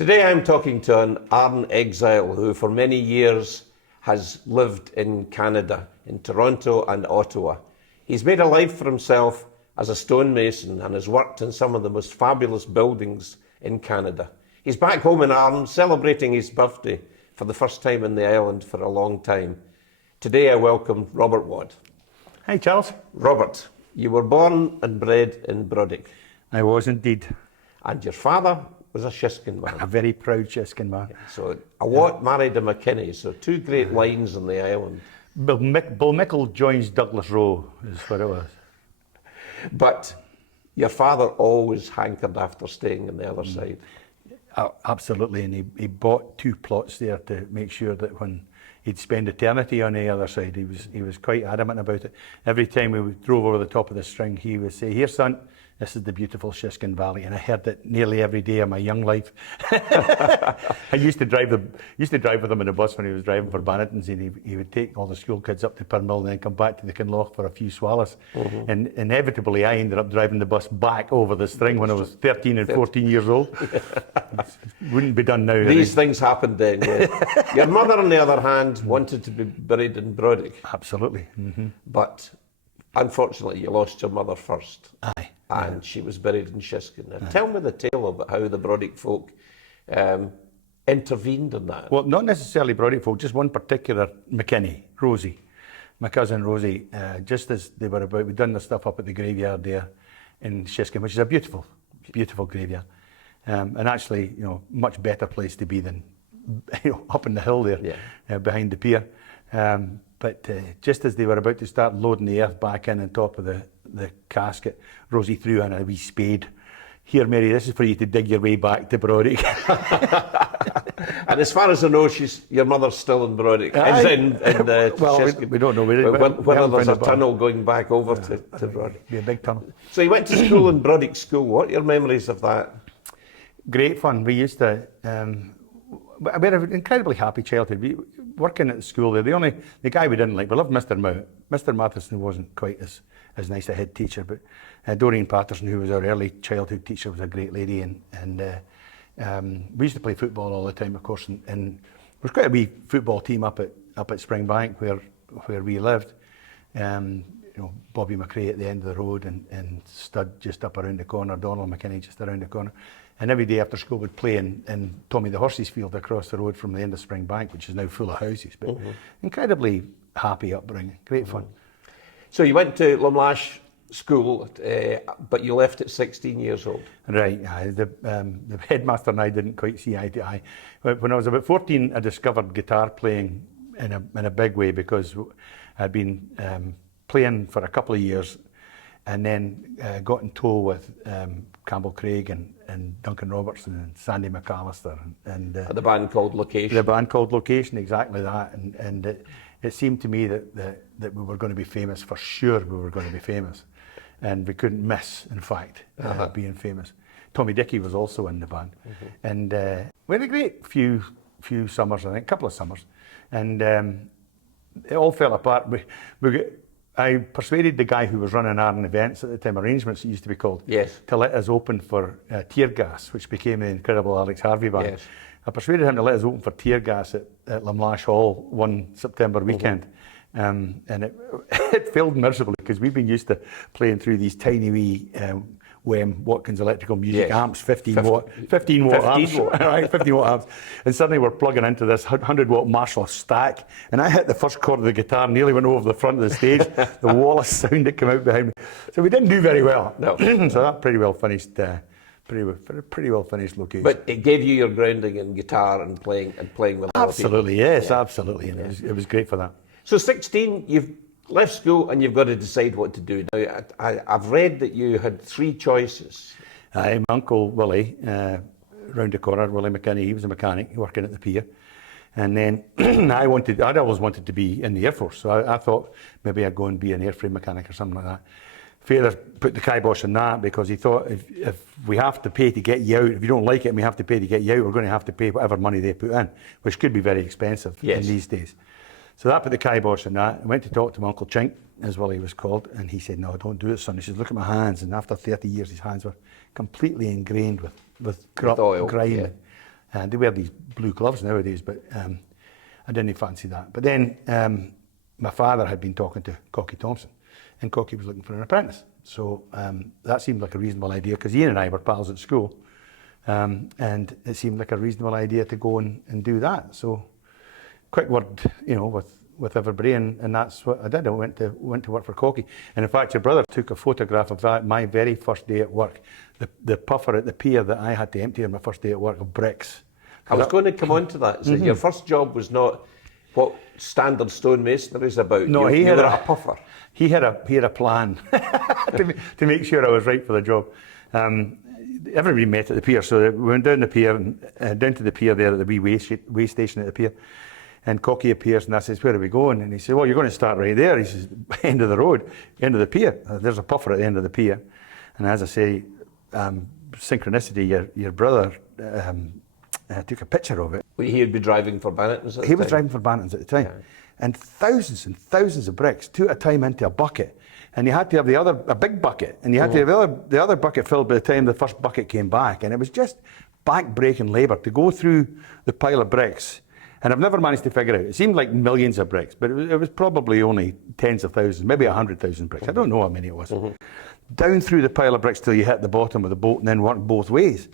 Today I'm talking to an Arran exile who for many years has lived in Canada, in Toronto and Ottawa. He's made a life for himself as a stonemason and has worked in some of the most fabulous buildings in Canada. He's back home in Arran celebrating his birthday for the first time in the island for a long time. Today I welcome Robert Wadd. Hi Charles. Robert, you were born and bred in Brodick. I was indeed. And your father was a Shiskin man. A very proud Shiskin man. So a Watt married a McKinney, so two great lines on the island. Bullmickle joins Douglas Roe is what it was. But your father always hankered after staying on the other side. Absolutely, and he bought 2 plots there to make sure that when he'd spend eternity on the other side, he was quite adamant about it. Every time we drove over the top of the string, he would say, "Here, son, this is the beautiful Shiskin Valley," and I heard it nearly every day of my young life. I used to drive with him in a bus when he was driving for Bannetons, and he would take all the school kids up to Purnmill and then come back to the Kinloch for a few swallows. Mm-hmm. And inevitably, I ended up driving the bus back over the string when I was 13 and 14 years old. Wouldn't be done now. These things happened then. Yeah. Your mother, on the other hand, wanted to be buried in Brodick. Absolutely. Mm-hmm. But unfortunately, you lost your mother first. Aye. And she was buried in Shiskin. Now, tell me the tale about how the Brodick folk intervened in that. Well, not necessarily Brodick folk, just one particular McKinney, Rosie, my cousin Rosie, just as they were about, we'd done the stuff up at the graveyard there in Shiskin, which is a beautiful, beautiful graveyard. And actually, much better place to be than up in the hill there, behind the pier. But just as they were about to start loading the earth back in on top of the casket, Rosie threw in a wee spade. "Here, Mary, this is for you to dig your way back to Brodick." And as far as I know, your mother's still in Brodick. Well, we don't know. Whether there's a tunnel going back over to Brodick. Be a big tunnel. So you went to school in Brodick School. What are your memories of that? Great fun. We used to... we had an incredibly happy childhood. Working at the school there, the guy we didn't like, we loved Mr. Mount. Mr. Matheson wasn't quite as nice a head teacher, but Doreen Patterson, who was our early childhood teacher, was a great lady, and we used to play football all the time, of course, and there was quite a wee football team up at Springbank where we lived. Bobby McRae at the end of the road, and Stud just up around the corner, Donald McKinney just around the corner. And every day after school we'd play in Tommy the Horse's field across the road from the end of Springbank, which is now full of houses. But incredibly happy upbringing, great fun. So you went to Lumlash School, but you left at 16 years old. Right, the headmaster and I didn't quite see eye to eye. When I was about 14, I discovered guitar playing in a big way, because I'd been playing for a couple of years, and then got in tow with Campbell Craig and Duncan Robertson and Sandy McAllister and the band called Location. The band called Location, exactly that. And it seemed to me that we were going to be famous. For sure we were going to be famous, and we couldn't miss, in fact, being famous. Tommy Dickey was also in the band, and we had a great few summers, I think, a couple of summers, and it all fell apart. I persuaded the guy who was running Arran events at the time, Arrangements it used to be called, to let us open for Tear Gas, which became the incredible Alex Harvey band. Yes. I persuaded him to let us open for Tear Gas at Lumlash Hall one September weekend. And it failed miserably, because we've been used to playing through these tiny wee Watkins electrical music amps, 15 watt amps, right, 15 watt amps, and suddenly we're plugging into this 100 watt Marshall stack, and I hit the first chord of the guitar, nearly went over the front of the stage, the wall of sound that came out behind me. So we didn't do very well. No. So that pretty well finished Location. But it gave you your grounding in guitar and playing with other absolutely people. Yes, absolutely, and it was great for that. So 16, you've left school and you've got to decide what to do. Now, I've read that you had 3 choices. My uncle Willie, round the corner, Willie McKinney, he was a mechanic working at the pier. And then I'd always wanted to be in the Air Force, so I thought maybe I'd go and be an airframe mechanic or something like that. Father put the kibosh on that, because he thought if we have to pay to get you out, if you don't like it and we have to pay to get you out, we're going to have to pay whatever money they put in, which could be very expensive in these days. So that put the kibosh on that. I went to talk to my Uncle Chink, as Willie was called, and he said, "No, don't do it, son." He said, "Look at my hands." And after 30 years, his hands were completely ingrained with oil, grime. And they wear these blue gloves nowadays, but I didn't fancy that. But then my father had been talking to Cocky Thomson, and Cocky was looking for an apprentice. So that seemed like a reasonable idea, because Ian and I were pals at school, and it seemed like a reasonable idea to go and do that. So quick word, you know, with everybody, and that's what I did. I went to work for Cocky. And in fact, your brother took a photograph of that my very first day at work. The puffer at the pier that I had to empty on my first day at work of bricks. I was going to come on to that. So your first job was not what standard stonemasonry is about. No, you had were a puffer. He had a plan to make sure I was right for the job. Everybody met at the pier, so we went down the pier, down to the pier there at the wee way station at the pier. And Cocky appears, and I says, "Where are we going?" And he said, "Well, you're going to start right there." He says, "End of the road, end of the pier. There's a puffer at the end of the pier." And as I say, synchronicity, your brother took a picture of it. He would be driving for Banningtons at the time? He was driving for Banningtons at the time. Yeah. And thousands of bricks, two at a time, into a bucket. And you had to have a big bucket, and you had to have the other bucket filled by the time the first bucket came back. And it was just back-breaking labour to go through the pile of bricks. And I've never managed to figure it out. It seemed like millions of bricks, but it was probably only tens of thousands, maybe 100,000 bricks. I don't know how many it was. Down through the pile of bricks till you hit the bottom of the boat, and then work both ways.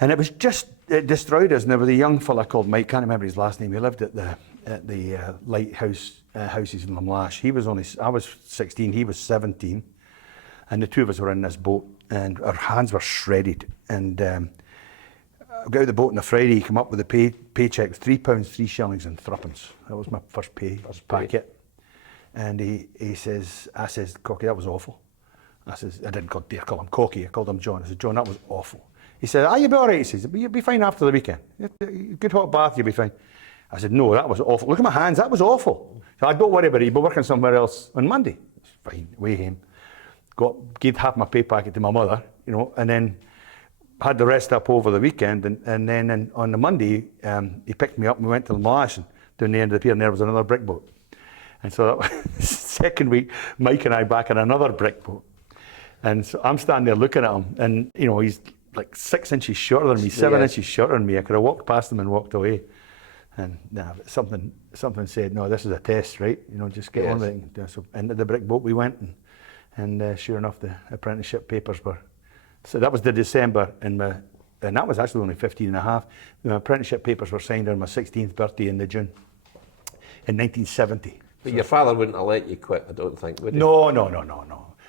And it was just, it destroyed us. And there was a young fella called Mike, can't remember his last name. He lived at the lighthouse houses in Lamlash. I was 16, he was 17, and the two of us were in this boat, and our hands were shredded. And I got out of the boat on a Friday. He came up with a paycheck of £3, 3 shillings and threepence. That was my first packet. And I says, "Cocky, that was awful." I says, I didn't dare call him Cocky. I called him John. I said, "John, that was awful." He said, "You'll be all right." He says, "You'll be fine after the weekend. Good hot bath, you'll be fine." I said, "No, that was awful. Look at my hands, that was awful." So I "Don't worry about it, you'll be working somewhere else on Monday." It's fine, away home. Gave half my pay packet to my mother, you know, and then had the rest up over the weekend. And then on the Monday, he picked me up and we went to the Marsh, and down the end of the pier, and there was another brick boat. And so that second week, Mike and I back in another brick boat. And so I'm standing there looking at him, and you know, he's like 6 inches shorter than me, 7 inches shorter than me. I could have walked past him and walked away. And something said, "No, this is a test, right? You know, just get on with it." So into the brick boat we went, and sure enough, the apprenticeship papers were. So that was the December, and that was actually only 15 and a half. The apprenticeship papers were signed on my 16th birthday in the June, in 1970. But your father wouldn't have let you quit, I don't think, would he? No.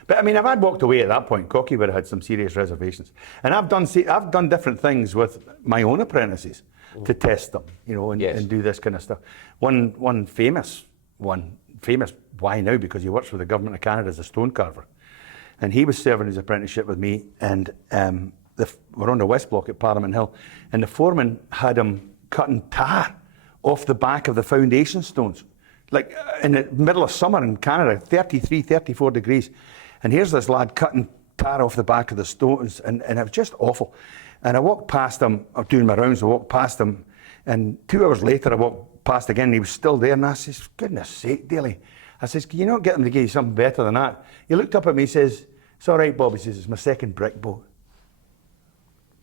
But I mean, if I'd walked away at that point, Cocky would have had some serious reservations. And I've done different things with my own apprentices to test them, you know, and do this kind of stuff. One famous, why now? Because he works for the government of Canada as a stone carver. And he was serving his apprenticeship with me, and we're on the West Block at Parliament Hill, and the foreman had him cutting tar off the back of the foundation stones. Like in the middle of summer in Canada, 33, 34 degrees. And here's this lad cutting tar off the back of the stones, and it was just awful. And I walked past him, I was doing my rounds, I walked past him, and 2 hours later I walked past again, and he was still there, and I says, "Goodness sake, Daly." I says, "Can you not get them to give you something better than that?" He looked up at me, he says, "It's all right, Bob." He says, "It's my second brick boat."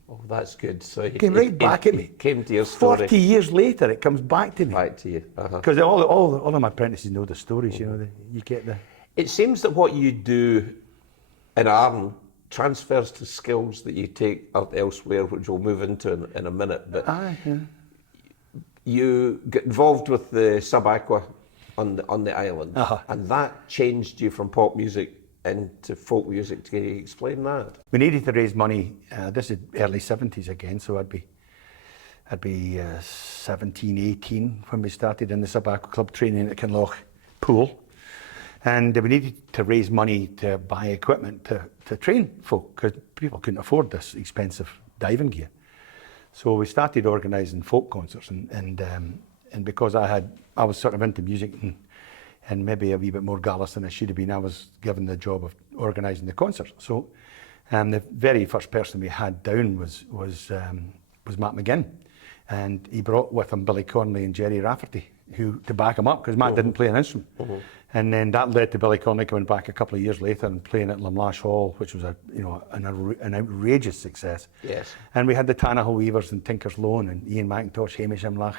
Oh, that's good. So he came right back at me. Came to your story. 40 years later, it comes back to me. Back to you. Because all of my apprentices know the stories, you know, you get the... It seems that what you do in Arran transfers to skills that you take elsewhere, which we'll move into in a minute. But you get involved with the sub-aqua on the island, and that changed you from pop music into folk music. Can you explain that? We needed to raise money. This is early 70s again, so I'd be 17, 18 when we started in the sub-aqua club training at Kinloch pool. And we needed to raise money to buy equipment to train folk, because people couldn't afford this expensive diving gear. So we started organising folk concerts, and because I was sort of into music and maybe a wee bit more gallus than I should have been, I was given the job of organising the concerts. So the very first person we had down was Matt McGinn, and he brought with him Billy Connolly and Jerry Rafferty, to back him up, because Matt didn't play an instrument. And then that led to Billy Connolly coming back a couple of years later and playing at Lamlash Hall, which was an outrageous success. Yes. And we had the Tannahill Weavers and Tinkers Loan and Ian McIntosh, Hamish Imlach.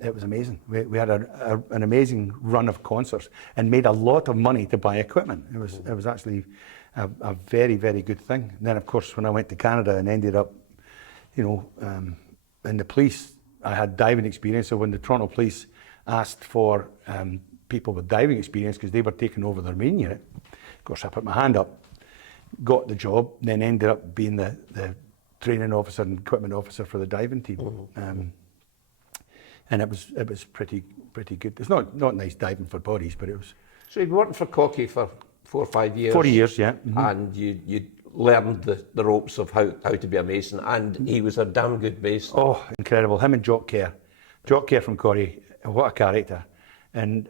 It was amazing. We had an amazing run of concerts and made a lot of money to buy equipment. It was actually a very, very good thing. And then, of course, when I went to Canada and ended up, in the police, I had diving experience. So when the Toronto Police asked for people with diving experience because they were taking over their main unit, of course, I put my hand up, got the job, then ended up being the training officer and equipment officer for the diving team. Mm-hmm. And it was pretty good. It's not nice diving for bodies, but it was. So you'd been working for Cocky for 4 or 5 years. 40 years, yeah. Mm-hmm. And you learned the ropes of how to be a mason, and he was a damn good mason. Oh, incredible! Him and Jock Kerr from Corrie, what a character! And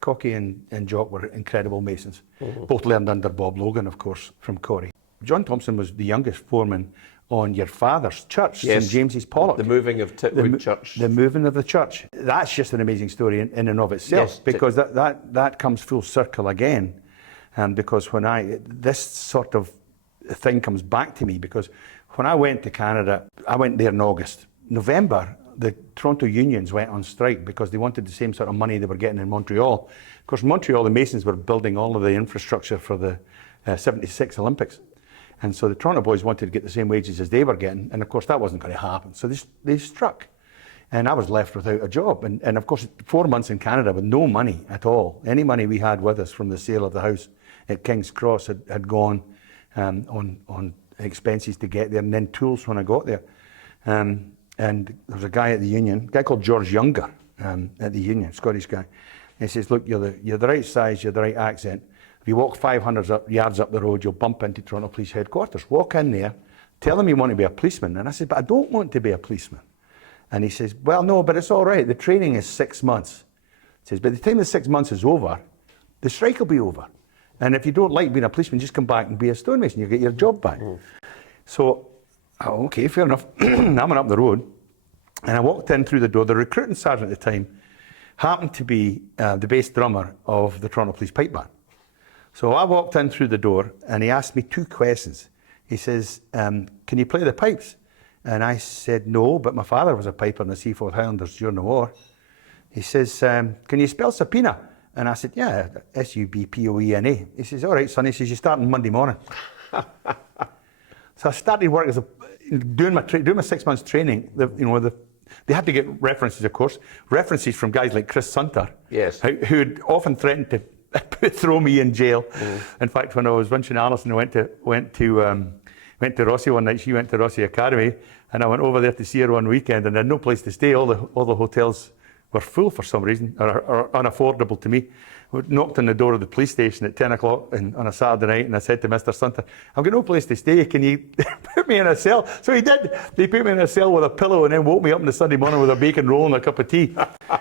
Cocky and Jock were incredible masons. Mm-hmm. Both learned under Bob Logan, of course, from Corrie. John Thomson was the youngest foreman on your father's church, yes. St James's Pollock. The moving of Titwood Church. The moving of the church. That's just an amazing story in and of itself, yes, because that comes full circle again. Because when this sort of thing comes back to me, because when I went to Canada, I went there in August. November, the Toronto unions went on strike because they wanted the same sort of money they were getting in Montreal. Of course, Montreal, the Masons were building all of the infrastructure for the 76 Olympics. And so the Toronto boys wanted to get the same wages as they were getting. And of course, that wasn't going to happen. So they struck. And I was left without a job. And of course, 4 months in Canada with no money at all. Any money we had with us from the sale of the house at King's Cross had gone on expenses to get there, and then tools when I got there. And there was a guy at the union, a guy called George Younger at the union, Scottish guy. And he says, look, you're the right size, you're the right accent. If you walk 500 yards up the road, you'll bump into Toronto Police Headquarters. Walk in there, tell them you want to be a policeman. And I said, but I don't want to be a policeman. And he says, well, no, but it's all right. The training is 6 months. He says, by the time the 6 months is over, the strike will be over. And if you don't like being a policeman, just come back and be a stonemason. You'll get your job back. Mm. So, okay, fair enough. I went up the road and I walked in through the door. The recruiting sergeant at the time happened to be the bass drummer of the Toronto Police Pipe Band. So I walked in through the door and he asked me 2 questions. He says, can you play the pipes? And I said, no, but my father was a piper in the Seaforth Highlanders during the war. He says, can you spell subpoena? And I said, yeah, S-U-B-P-O-E-N-A. He says, all right, son. He says, you start on Monday morning. So I started work as doing my 6 months training. They had to get references, of course, references from guys like Chris Sunter, yes, who'd often threatened to throw me in jail. Mm. In fact, when I was Winchin Allison, I went to Rossi one night. She went to Rossi Academy, and I went over there to see her one weekend, and I had no place to stay. All the hotels were full for some reason, or unaffordable to me. We knocked on the door of the police station at 10 o'clock on a Saturday night, and I said to Mr. Sunter, I've got no place to stay, can you put me in a cell? So he did. They put me in a cell with a pillow and then woke me up on the Sunday morning with a bacon roll and a cup of tea.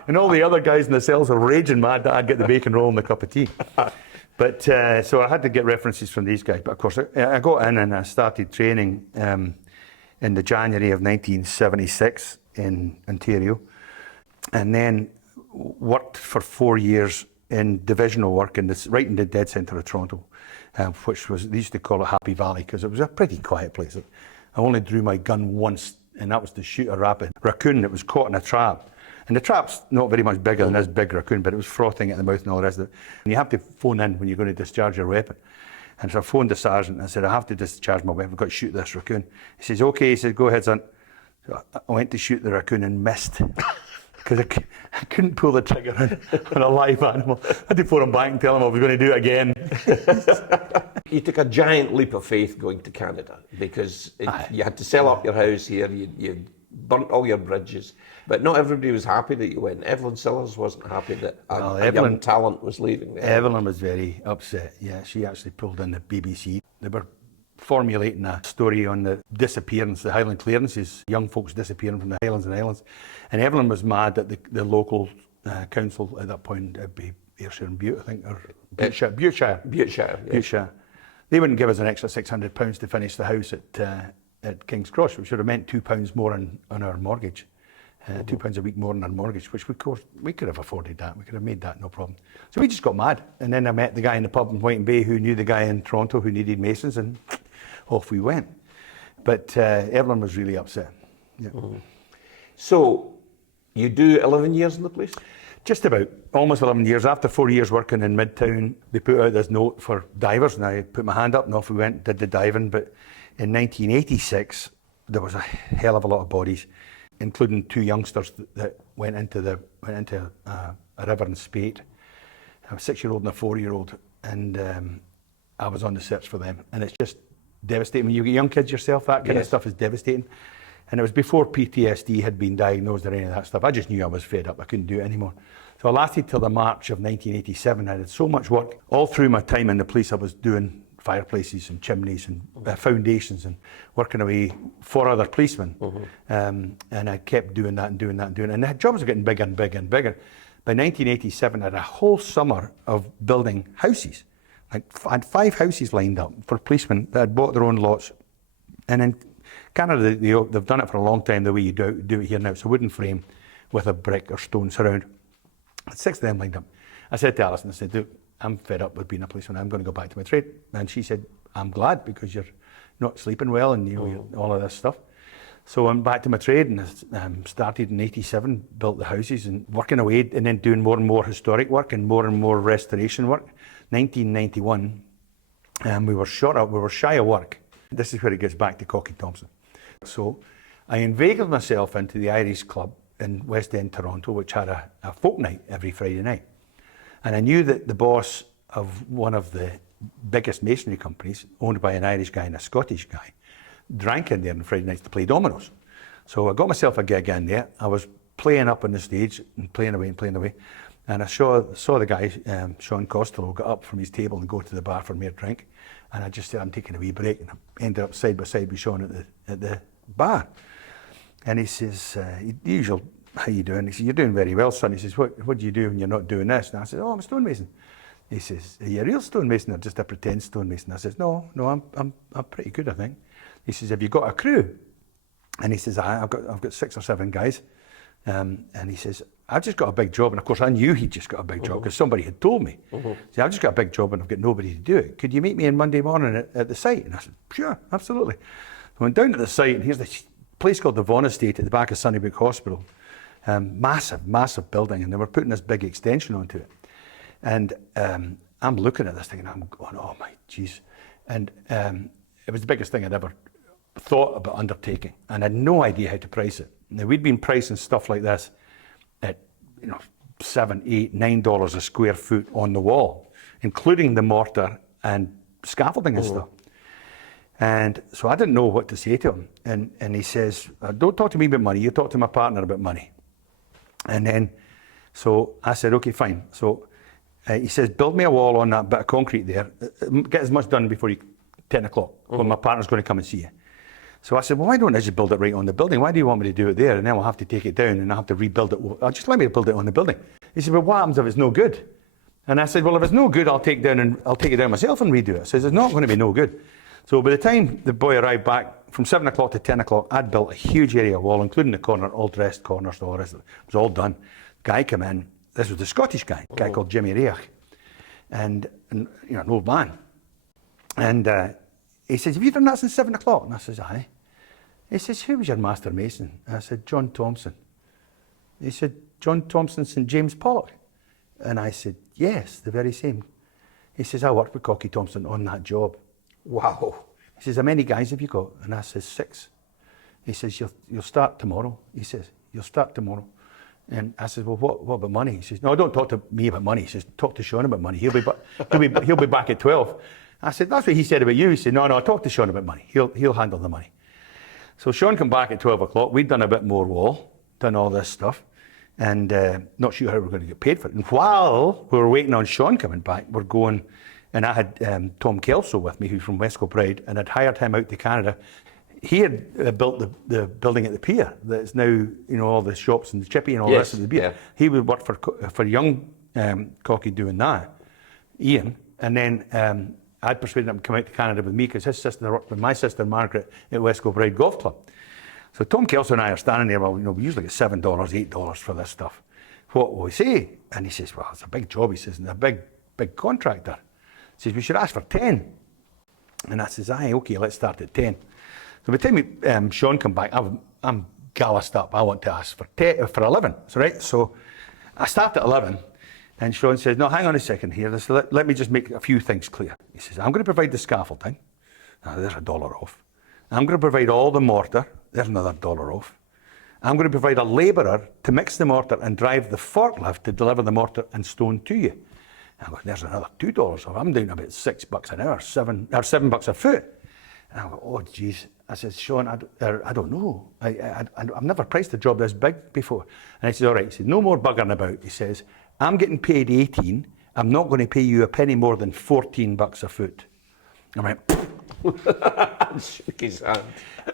And all the other guys in the cells were raging mad that I'd get the bacon roll and the cup of tea. But so I had to get references from these guys. But of course, I got in and I started training in the January of 1976 in Ontario. And then worked for 4 years in divisional work right in the dead centre of Toronto, which was, they used to call it Happy Valley because it was a pretty quiet place. I only drew my gun once, and that was to shoot a rapid raccoon that was caught in a trap. And the trap's not very much bigger than this big raccoon, but it was frothing at the mouth and all the rest of it. And you have to phone in when you're going to discharge your weapon. And so I phoned the sergeant and I said, I have to discharge my weapon, I've got to shoot this raccoon. He says, okay. He said, go ahead, son. So I went to shoot the raccoon and missed. Because I couldn't pull the trigger on a live animal. I had to phone him back and tell him I was going to do it again. You took a giant leap of faith going to Canada because you had to sell up your house here, you burnt all your bridges. But not everybody was happy that you went. Evelyn Sillars wasn't happy that a young talent was leaving there. Evelyn was very upset, yeah. She actually pulled in the BBC. They were formulating a story on the disappearance, the Highland clearances, young folks disappearing from the Highlands and Islands. And Evelyn was mad that the local council at that point, it'd be Ayrshire and Bute, I think, or Buteshire. Buteshire. They wouldn't give us an extra £600 to finish the house at King's Cross, which would have meant £2 more on our mortgage. £2 a week more than our mortgage, which of course we could have afforded that. We could have made that, no problem. So we just got mad. And then I met the guy in the pub in White Bay who knew the guy in Toronto who needed masons, and off we went. But everyone was really upset. Yeah. So you do 11 years in the place? Just about, almost 11 years. After 4 years working in Midtown, they put out this note for divers, and I put my hand up and off we went, did the diving. But in 1986, there was a hell of a lot of bodies, including 2 youngsters that went into a river in Spate. A 6-year-old and a 4-year-old, and I was on the search for them. And it's just devastating. When you get young kids yourself, that kind of stuff is devastating. And it was before PTSD had been diagnosed or any of that stuff. I just knew I was fed up. I couldn't do it anymore. So I lasted till the March of 1987. I did so much work. All through my time in the police, I was doing fireplaces and chimneys and foundations and working away for other policemen. And I kept doing that and doing that and doing it. And the jobs were getting bigger and bigger and bigger. By 1987, I had a whole summer of building houses. I had 5 houses lined up for policemen that had bought their own lots. And in Canada, they've done it for a long time the way you do it here now. It's a wooden frame with a brick or stone surround. I had 6 of them lined up. I said to Alison, I said, look, I'm fed up with being a policeman. I'm going to go back to my trade. And she said, I'm glad, because you're not sleeping well and all of this stuff. So I'm back to my trade, and started in 87, built the houses and working away, and then doing more and more historic work and more restoration work. 1991, we were shy of work. This is where it gets back to Cocky Thomson. So I inveigled myself into the Irish club in West End, Toronto, which had a folk night every Friday night. And I knew that the boss of one of the biggest masonry companies, owned by an Irish guy and a Scottish guy, drank in there on Friday nights to play dominoes. So I got myself a gig in there. I was playing up on the stage and playing away. And I saw the guy, Sean Costello, get up from his table and go to the bar for me a drink. And I just said, I'm taking a wee break. And I ended up side by side with Sean at the bar. And he says, usual, how you doing? He says, you're doing very well, son. He says, what do you do when you're not doing this? And I said, oh, I'm a stonemason. He says, are you a real stonemason or just a pretend stonemason? I says, no, I'm pretty good, I think. He says, have you got a crew? And he says, I've got 6 or 7 guys. And he says, I've just got a big job. And of course, I knew he'd just got a big job because somebody had told me. So I've just got a big job and I've got nobody to do it. Could you meet me on Monday morning at the site? And I said, sure, absolutely. I went down to the site, and here's this place called the Vaughan Estate at the back of Sunnybrook Hospital. Massive building, and they were putting this big extension onto it. And I'm looking at this thing and I'm going, oh my jeez. And it was the biggest thing I'd ever thought about undertaking, and I had no idea how to price it. Now, we'd been pricing stuff like this at $7, $8, $9 a square foot on the wall, including the mortar and scaffolding and stuff. And so I didn't know what to say to him. And he says, don't talk to me about money, you talk to my partner about money. And then, so I said, okay, fine. So he says, build me a wall on that bit of concrete there, get as much done before 10 o'clock, when my partner's going to come and see you. So I said, well, why don't I just build it right on the building? Why do you want me to do it there? And then we'll have to take it down and I'll have to rebuild it. Well, just let me build it on the building. He said, well, what happens if it's no good? And I said, well, if it's no good, I'll take it down myself and redo it. He says, it's not going to be no good. So by the time the boy arrived back, from 7 o'clock to 10 o'clock, I'd built a huge area wall, including the corner, all dressed corners, all the rest of it. It was all done. Guy came in, this was the Scottish guy, a guy called Jimmy Reach, and an old man. And he says, have you done that since 7 o'clock? And I says, aye. He says, who was your master mason? And I said, John Thomson. He said, John Thomson, St. James Pollock? And I said, yes, the very same. He says, I worked with Cocky Thomson on that job. Wow. He says, how many guys have you got? And I says, 6. He says, you'll start tomorrow. He says, you'll start tomorrow. And I said, well, what about money? He says, no, don't talk to me about money. He says, talk to Sean about money. He'll be back at 12. I said, that's what he said about you. He said, no, talk to Sean about money. He'll handle the money. So Sean came back at 12 o'clock. We'd done a bit more wall, done all this stuff, and not sure how we were going to get paid for it. And while we were waiting on Sean coming back, we're going, and I had Tom Kelso with me, who's from West Kilbride, and I'd hired him out to Canada. He had built the building at the pier that's now, all the shops and the chippy and all the rest of the pier. Yeah. He would work for young Cocky doing that, Ian, and then I'd persuaded him to come out to Canada with me because his sister worked with my sister Margaret at West Kilbride Golf Club. So Tom Kelso and I are standing there, well, we usually get $7, $8 for this stuff. What will we say? And he says, well, it's a big job, he says, and a big contractor. He says, we should ask for 10. And I says, aye, okay, let's start at 10. So by the time Sean come back, I'm gallused up. I want to ask for 11. So, right, so I start at 11, and Sean says, no, hang on a second here. Let me just make a few things clear. He says, I'm going to provide the scaffolding. There's $1 off. I'm going to provide all the mortar. There's another $1 off. I'm going to provide a labourer to mix the mortar and drive the forklift to deliver the mortar and stone to you. I go, there's another $2 off. I'm doing about $6 an hour, $7 a foot. And I go, oh, geez. I said, Sean, I don't know. I've never priced a job this big before. And he says, all right. He says, no more buggering about. He says, I'm getting paid 18. I'm not going to pay you a penny more than $14 a foot. I went, shook his hand.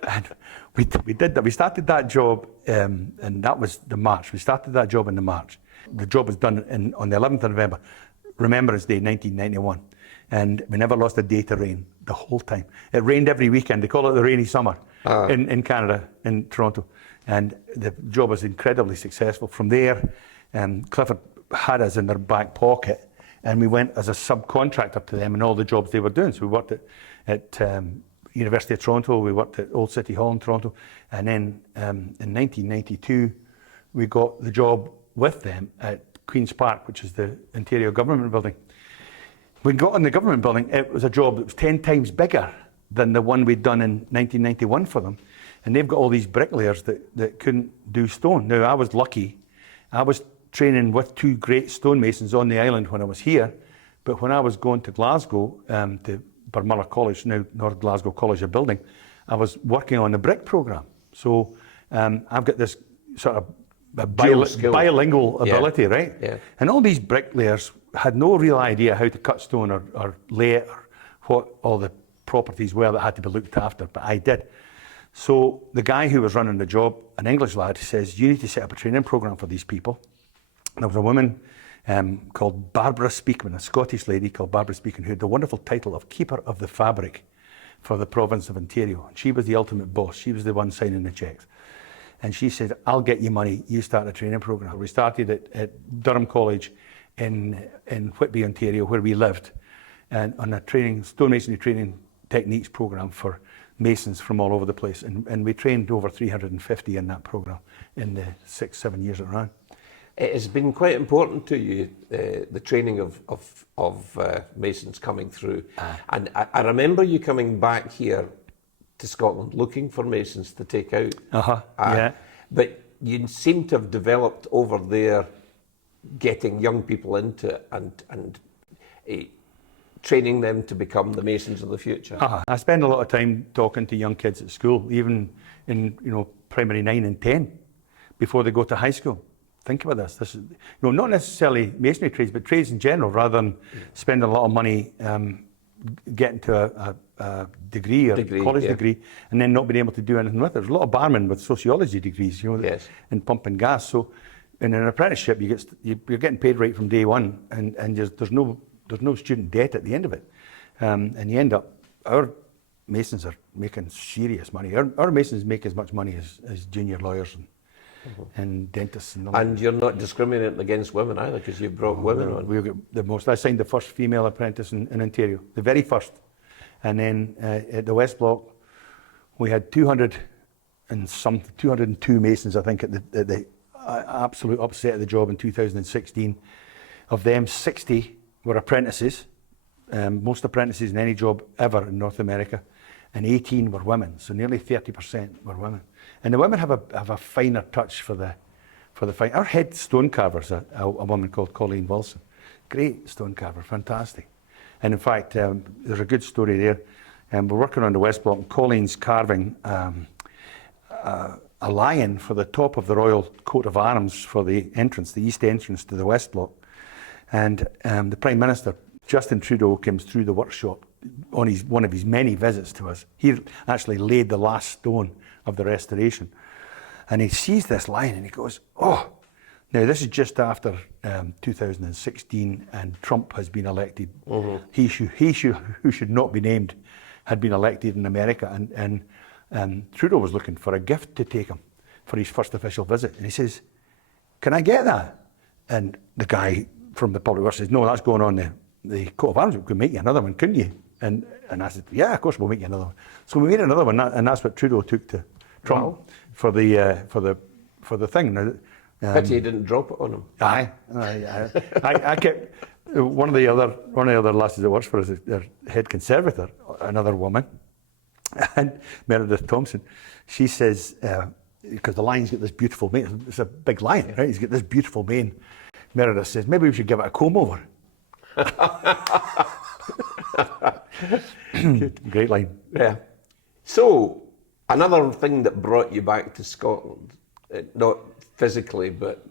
And we did that. We started that job, and that was the March. We started that job in the March. The job was done on the 11th of November, Remembrance Day, 1991. And we never lost a day to rain the whole time. It rained every weekend. They call it the rainy summer in Canada, in Toronto. And the job was incredibly successful. From there, Clifford had us in their back pocket, and we went as a subcontractor to them in all the jobs they were doing. So we worked at University of Toronto, we worked at Old City Hall in Toronto, and then in 1992 we got the job with them at Queen's Park, which is the Ontario Government Building. When we got in the Government Building, it was a job that was 10 times bigger than the one we'd done in 1991 for them, and they've got all these bricklayers that couldn't do stone. Now, I was lucky. I was training with two great stonemasons on the island when I was here, but when I was going to Glasgow, to Barmulloch College, now North Glasgow College of Building, I was working on the brick programme. So I've got this sort of bilingual ability, right? Yeah. And all these bricklayers had no real idea how to cut stone or lay it or what all the properties were that had to be looked after, but I did. So the guy who was running the job, an English lad, says, you need to set up a training programme for these people. There was a woman called Barbara Speakman, a Scottish lady called Barbara Speakman, who had the wonderful title of Keeper of the Fabric for the province of Ontario. And she was the ultimate boss. She was the one signing the cheques. And she said, I'll get you money, you start a training programme. We started at Durham College in Whitby, Ontario, where we lived, and on a stonemasonry training techniques programme for masons from all over the place. And we trained over 350 in that programme in the 6-7 years it ran. It has been quite important to you, the training of masons coming through. And I remember you coming back here to Scotland looking for masons to take out. Yeah. But you seem to have developed over there getting young people into it and training them to become the masons of the future. I spend a lot of time talking to young kids at school, even in primary 9 and 10, before they go to high school. Think about this. This is, not necessarily masonry trades, but trades in general, rather than spending a lot of money getting to a degree or college degree and then not being able to do anything with it. There's a lot of barmen with sociology degrees, in pump and gas. So in an apprenticeship, you're getting paid right from day one, and there's no student debt at the end of it. And you end up, our masons are making serious money. Our masons make as much money as junior lawyers and dentists. And you're not discriminating against women either, because you brought women on. We got the most. I signed the first female apprentice in Ontario, the very first. And then at the West Block, we had 202 masons, I think, at the absolute upset of the job in 2016. Of them, 60 were apprentices, most apprentices in any job ever in North America, and 18 were women. So nearly 30% were women. And the women have a finer touch for the fine. Our head stone carver's a woman called Colleen Wilson. Great stone carver, fantastic. And in fact, there's a good story there. We're working on the West Block, and Colleen's carving a lion for the top of the royal coat of arms for the east entrance to the West Block. And the Prime Minister, Justin Trudeau, comes through the workshop on one of his many visits to us. He actually laid the last stone of the restoration. And he sees this lion and he goes, oh, now this is just after 2016 and Trump has been elected. He who should not be named had been elected in America. And Trudeau was looking for a gift to take him for his first official visit. And he says, "Can I get that?" And the guy from the public works says, "No, that's going on the coat of arms. We could make you another one, couldn't you?" And I said, "Yeah, of course we'll make you another one." So we made another one, and that's what Trudeau took to Trump for the thing. Now, Pity he didn't drop it on him. I kept one of the other lasses that works for us, their head conservator, another woman, and Meredith Thompson. She says, because the lion's got this beautiful mane, it's a big lion, right? He's got this beautiful mane. Meredith says, maybe we should give it a comb over. Great line. Yeah. So, another thing that brought you back to Scotland, not physically but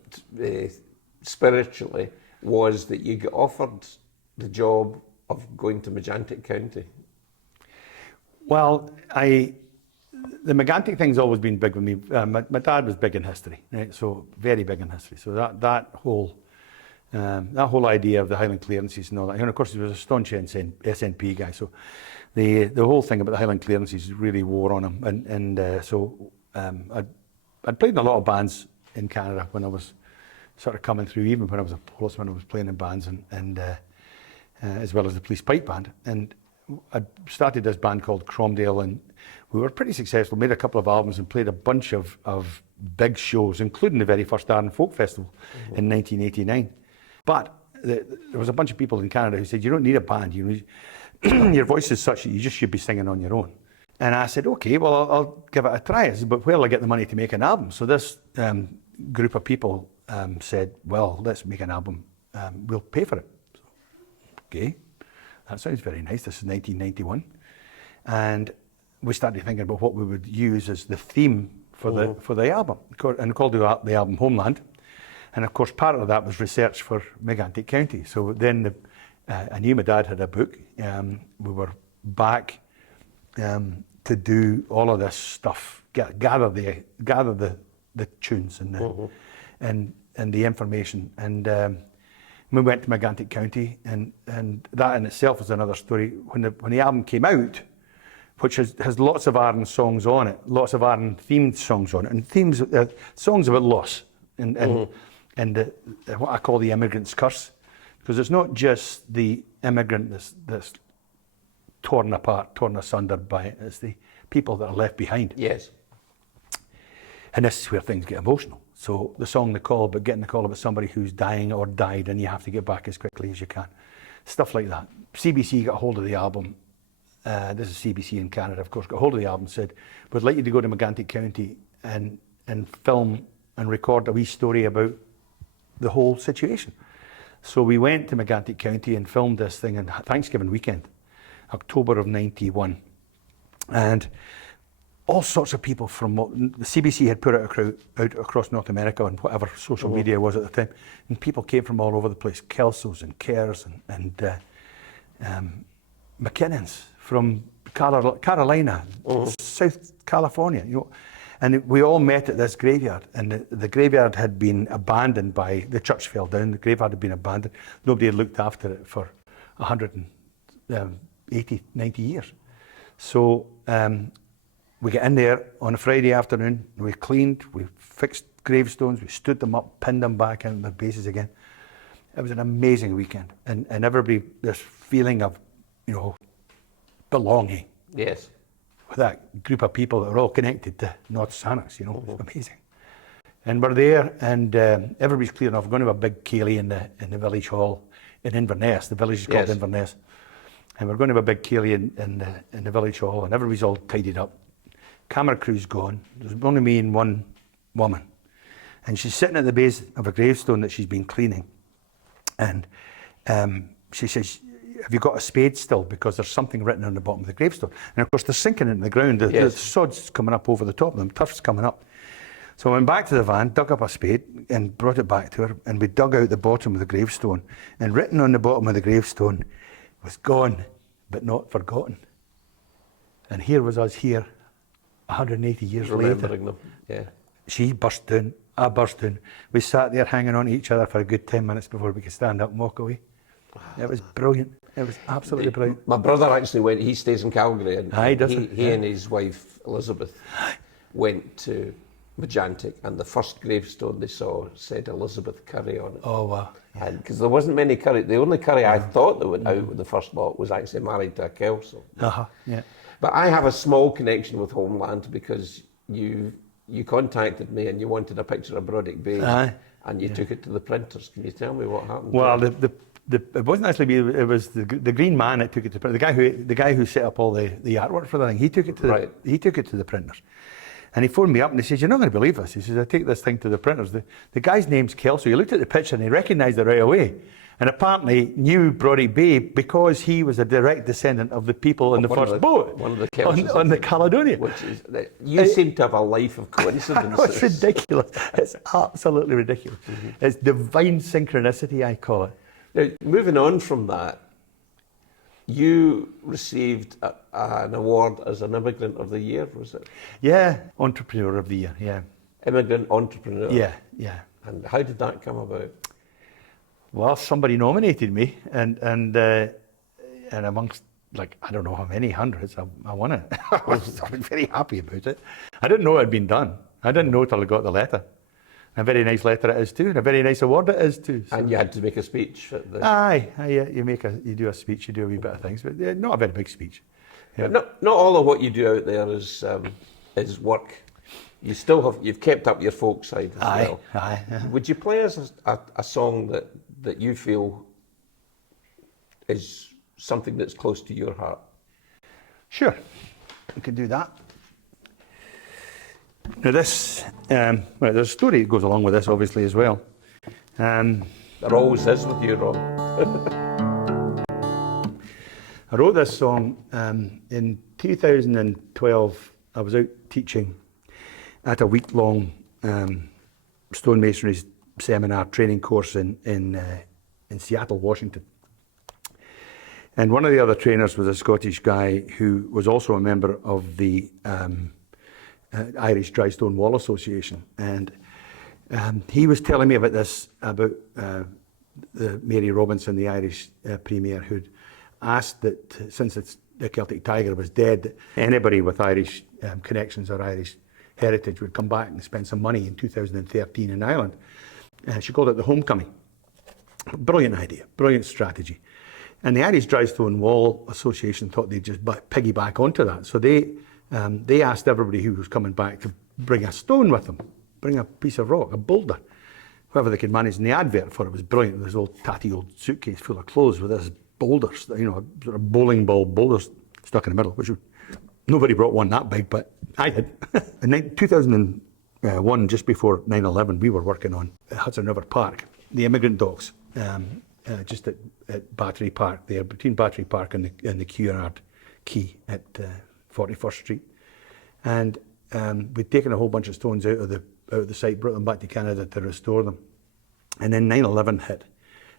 spiritually, was that you got offered the job of going to Megantic County. Well, the Megantic thing's always been big with me. My dad was big in history, right? So very big in history. So that whole idea of the Highland clearances and all that. And of course, he was a staunch SNP guy. So the whole thing about the Highland clearances really wore on him. So I'd played in a lot of bands in Canada when I was sort of coming through. Even when I was a policeman, I was playing in bands and as well as the police pipe band. And I started this band called Cromdale, and we were pretty successful, made a couple of albums and played a bunch of big shows, including the very first Arran Folk Festival in 1989. But there was a bunch of people in Canada who said, you don't need a band, your voice is such that you just should be singing on your own. And I said, okay, well, I'll give it a try. I said, but where will I get the money to make an album? So this group of people said, well, let's make an album, we'll pay for it. So, okay. That sounds very nice. This is 1991. And we started thinking about what we would use as the theme for the album. And called the album Homeland. And of course, part of that was research for Megantic County. So then I knew my dad had a book. We were back to do all of this stuff, gather the tunes and the information. And we went to Megantic County, and that in itself is another story. When the album came out, which has lots of Arran songs on it, lots of Arran themed songs on it, and songs about loss and what I call the immigrant's curse, because it's not just the immigrant that's torn apart, torn asunder by it. It's the people that are left behind. Yes. And this is where things get emotional. So the song, The Call, about getting the call about somebody who's dying or died, and you have to get back as quickly as you can. Stuff like that. CBC got hold of the album. This is CBC in Canada, of course, got hold of the album and said, we'd like you to go to Megantic County and film and record a wee story about the whole situation. So we went to Megantic County and filmed this thing on Thanksgiving weekend, October of 91. And all sorts of people from the CBC had put it out across North America and whatever social media was at the time, and people came from all over the place, Kelsos and Kerrs and McKinnons from Carolina, South California, and we all met at this graveyard, and the graveyard had been abandoned by, the church fell down, the graveyard had been abandoned, nobody had looked after it for 180, 90 years. So we get in there on a Friday afternoon, we cleaned, we fixed gravestones, we stood them up, pinned them back into their bases again. It was an amazing weekend. And everybody, this feeling of, belonging. Yes. With that group of people that were all connected to North Sannox, it was amazing. And we're there, and everybody's clearing off. We're going to have a big ceilidh in the village hall in Inverness. The village is called Inverness. And we're going to have a big ceilidh in the village hall, and everybody's all tidied up. Camera crew's gone. There's only me and one woman. And she's sitting at the base of a gravestone that she's been cleaning. And she says, have you got a spade still? Because there's something written on the bottom of the gravestone. And of course, they're sinking into the ground. The sod's coming up over the top of them, turf's coming up. So I went back to the van, dug up a spade, and brought it back to her. And we dug out the bottom of the gravestone. And written on the bottom of the gravestone was gone, but not forgotten. And here was us here, 180 years later. Them. Yeah. She burst down, I burst down. We sat there hanging on to each other for a good 10 minutes before we could stand up and walk away. It was brilliant. It was absolutely brilliant. My brother actually went, he stays in Calgary, and Aye, does he and his wife Elizabeth went to Majantic, and the first gravestone they saw said Elizabeth Currie on it. Oh, wow. And because there wasn't many Currie, the only Currie I thought that went out with the first lot was actually married to a Kelso. Yeah. But I have a small connection with Homeland because you contacted me and you wanted a picture of Brodick Bay. Aye. And you took it to the printers. Can you tell me what happened? Well, it wasn't actually me. It was the green man that took it to the guy who set up all the artwork for the thing. He took it to he took it to the printers, and he phoned me up and he says, "You're not going to believe this." He says, "I take this thing to the printers. The guy's name's Kelso." He looked at the picture and he recognised it right away, and apparently knew Brodick Bay because he was a direct descendant of the people in the first boat, one of the Kelsos on the Caledonia. Which is, you seem to have a life of coincidences. It's ridiculous. It's absolutely ridiculous. It's divine synchronicity, I call it. Now, moving on from that, you received an award as an Immigrant of the Year, was it? Yeah, Entrepreneur of the Year, yeah. Immigrant Entrepreneur? Yeah. And how did that come about? Well, somebody nominated me, and amongst, like, I don't know how many hundreds, I won it. I was very happy about it. I didn't know it had been done. I didn't know till I got the letter. A very nice letter it is too, and a very nice award it is too. So. And you had to make a speech at the... Aye, you do a speech, you do a wee bit of things, but not a very big speech. Yeah. Not all of what you do out there is work. You've kept up your folk side as well. Aye. Would you play us a song that you feel is something that's close to your heart? Sure, we could do that. Now this, there's a story that goes along with this obviously as well. There always is with you, Rob. I wrote this song in 2012. I was out teaching at a week-long stonemasonry seminar training course in Seattle, Washington. And one of the other trainers was a Scottish guy who was also a member of the Irish Dry Stone Wall Association, and he was telling me about this, about the Mary Robinson, the Irish premier, who'd asked that since the Celtic Tiger was dead, anybody with Irish connections or Irish heritage would come back and spend some money in 2013 in Ireland. She called it the Homecoming. Brilliant idea, brilliant strategy. And the Irish Dry Stone Wall Association thought they'd just piggyback onto that. So they asked everybody who was coming back to bring a stone with them, bring a piece of rock, a boulder, whoever they could manage. And the advert for it was brilliant. This old tatty old suitcase full of clothes with this boulders, sort of bowling ball boulders stuck in the middle, which nobody brought one that big, but I did. In 2001, just before 9/11, we were working on Hudson River Park, the immigrant docks, just at Battery Park there, between Battery Park and the Cunard Quay at 41st Street. And we'd taken a whole bunch of stones out of the site, brought them back to Canada to restore them. And then 9/11 hit.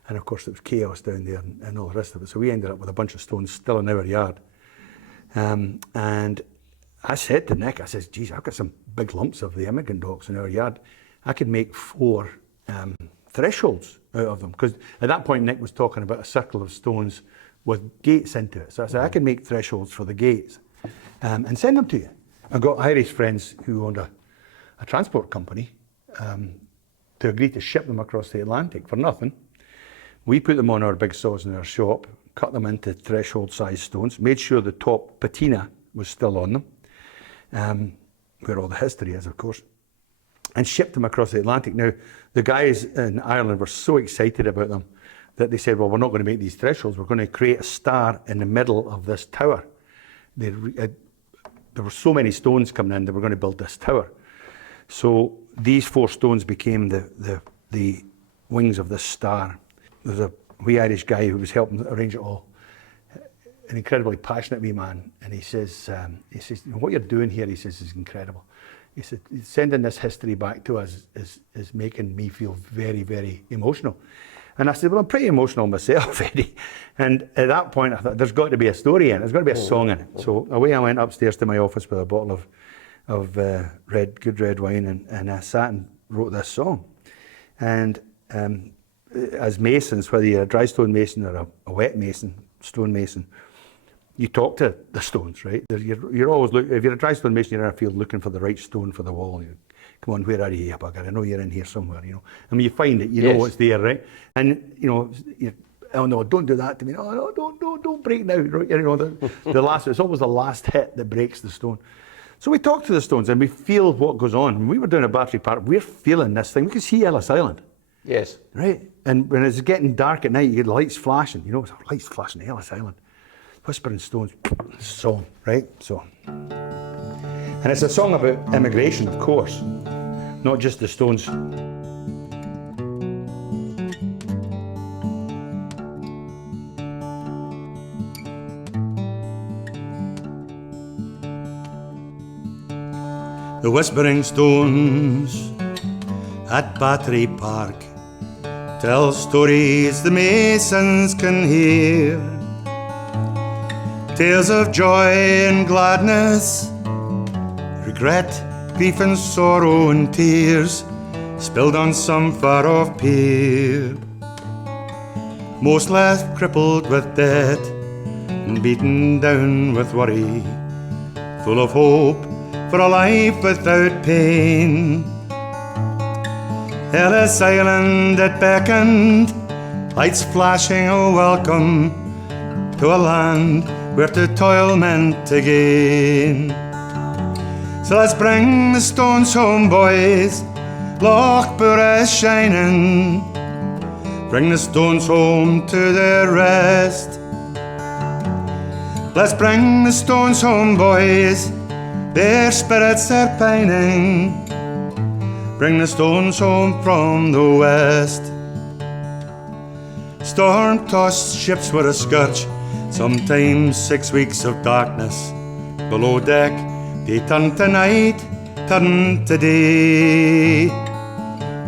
And of course, there was chaos down there and all the rest of it. So we ended up with a bunch of stones still in our yard. And I said to Nick, I says, geez, I've got some big lumps of the immigrant docks in our yard. I could make 4 thresholds out of them. Because at that point, Nick was talking about a circle of stones with gates into it. So I said, I can make thresholds for the gates and send them to you. I got Irish friends who owned a transport company to agree to ship them across the Atlantic for nothing. We put them on our big saws in our shop, cut them into threshold-sized stones, made sure the top patina was still on them, where all the history is, of course, and shipped them across the Atlantic. Now, the guys in Ireland were so excited about them that they said, well, we're not going to make these thresholds, we're going to create a star in the middle of this tower. There were so many stones coming in, they were going to build this tower. So these 4 stones became the wings of this star. There's a wee Irish guy who was helping arrange it all, an incredibly passionate wee man, and he says, what you're doing here, he says, is incredible. He said, sending this history back to us is making me feel very, very emotional. And I said, well, I'm pretty emotional myself, Eddie. And at that point, I thought, there's got to be a story in it. There's got to be a song in it. So away I went upstairs to my office with a bottle of good red wine, and I sat and wrote this song. And as masons, whether you're a dry stone mason or a wet mason, stonemason, you talk to the stones, right? You're always if you're a dry stonemason, you're in a field looking for the right stone for the wall. Come on, where are you, bugger? I know you're in here somewhere, you know. And when you find it, you know what's there, right? And you know, oh no, don't do that to me. No, don't break now. Right? You know, the last, it's always the last hit that breaks the stone. So we talk to the stones and we feel what goes on. When we were down at Battery Park, we're feeling this thing. We can see Ellis Island. Yes. Right? And when it's getting dark at night, you get lights flashing. You know, lights flashing at Ellis Island. Whispering Stones, song, right? So, and it's a song about immigration, of course, not just the Stones. The Whispering Stones at Battery Park tell stories the masons can hear. Tales of joy and gladness, regret, grief and sorrow and tears spilled on some far-off pier. Most left crippled with debt and beaten down with worry, full of hope for a life without pain. Ellis Island it beckoned, lights flashing a welcome to a land where to toil meant to gain. So let's bring the stones home, boys. Lochborough is shining. Bring the stones home to their rest. Let's bring the stones home, boys. Their spirits are pining. Bring the stones home from the west. Storm-tossed ships were a scourge, sometimes 6 weeks of darkness. Below deck, they turned to night, turned to day.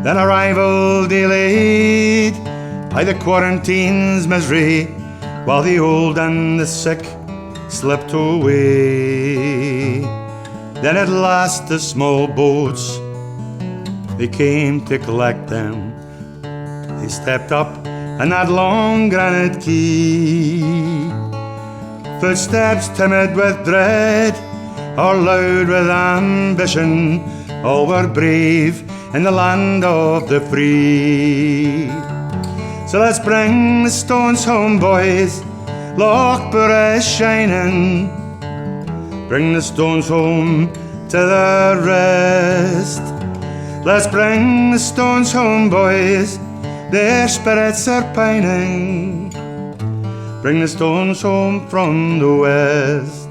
Then arrival delayed by the quarantine's misery, while the old and the sick slipped away. Then at last the small boats, they came to collect them. They stepped up and that long granite quay. Footsteps timid with dread, or loud with ambition, all were brave in the land of the free. So let's bring the stones home, boys. Lochborough is shining. Bring the stones home to the rest. Let's bring the stones home, boys. Their spirits are pining. Bring the stones home from the west.